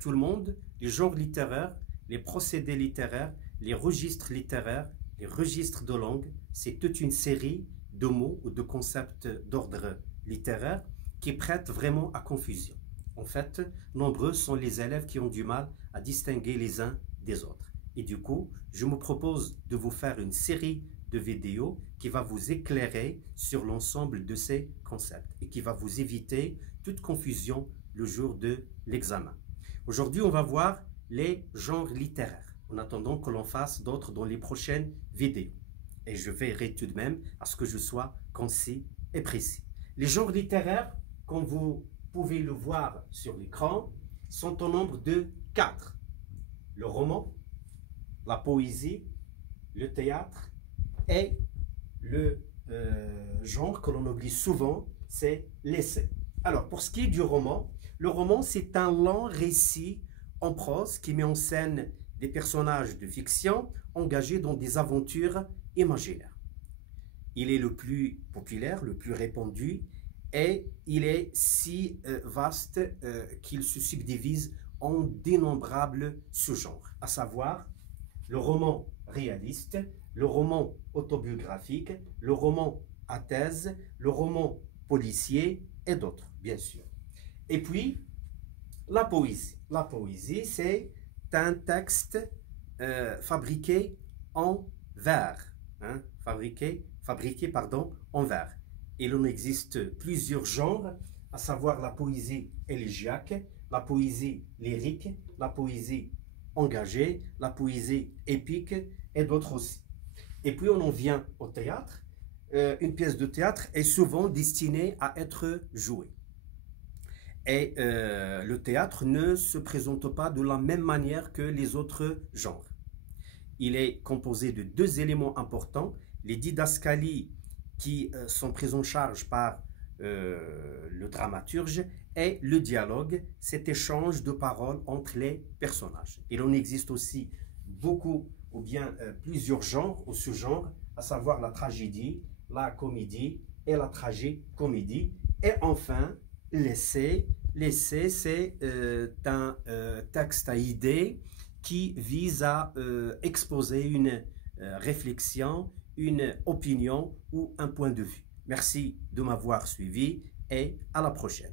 Tout le monde, les genres littéraires, les procédés littéraires, les registres littéraires, les registres de langue, c'est toute une série de mots ou de concepts d'ordre littéraire qui prêtent vraiment à confusion. En fait, nombreux sont les élèves qui ont du mal à distinguer les uns des autres. Et du coup, je me propose de vous faire une série de vidéos qui va vous éclairer sur l'ensemble de ces concepts et qui va vous éviter toute confusion le jour de l'examen. Aujourd'hui, on va voir les genres littéraires, en attendant que l'on fasse d'autres dans les prochaines vidéos. Et je veillerai tout de même à ce que je sois concis et précis. Les genres littéraires, comme vous pouvez le voir sur l'écran, sont au nombre de 4. Le roman, la poésie, le théâtre et le genre que l'on oublie souvent, c'est l'essai. Alors, pour ce qui est du roman, le roman, c'est un lent récit en prose qui met en scène des personnages de fiction engagés dans des aventures imaginaires. Il est le plus populaire, le plus répandu, et il est si vaste qu'il se subdivise en d'innombrables sous-genres, à savoir le roman réaliste, le roman autobiographique, le roman à thèse, le roman policier et d'autres, bien sûr. Et puis, la poésie. La poésie, c'est un texte fabriqué en vers, hein, fabriqué en vers. Il en existe plusieurs genres, à savoir la poésie élégiaque, la poésie lyrique, la poésie engagée, la poésie épique et d'autres aussi. Et puis on en vient au théâtre. Une pièce de théâtre est souvent destinée à être jouée. Et le théâtre ne se présente pas de la même manière que les autres genres. Il est composé de 2 éléments importants, les didascalies qui sont prises en charge par le dramaturge et le dialogue, cet échange de paroles entre les personnages. Il en existe aussi beaucoup ou bien plusieurs genres ou sous-genres, à savoir la tragédie, la comédie et la tragicomédie. Et enfin, l'essai. L'essai, c'est un texte à idées qui vise à exposer une réflexion, une opinion ou un point de vue. Merci de m'avoir suivi et à la prochaine.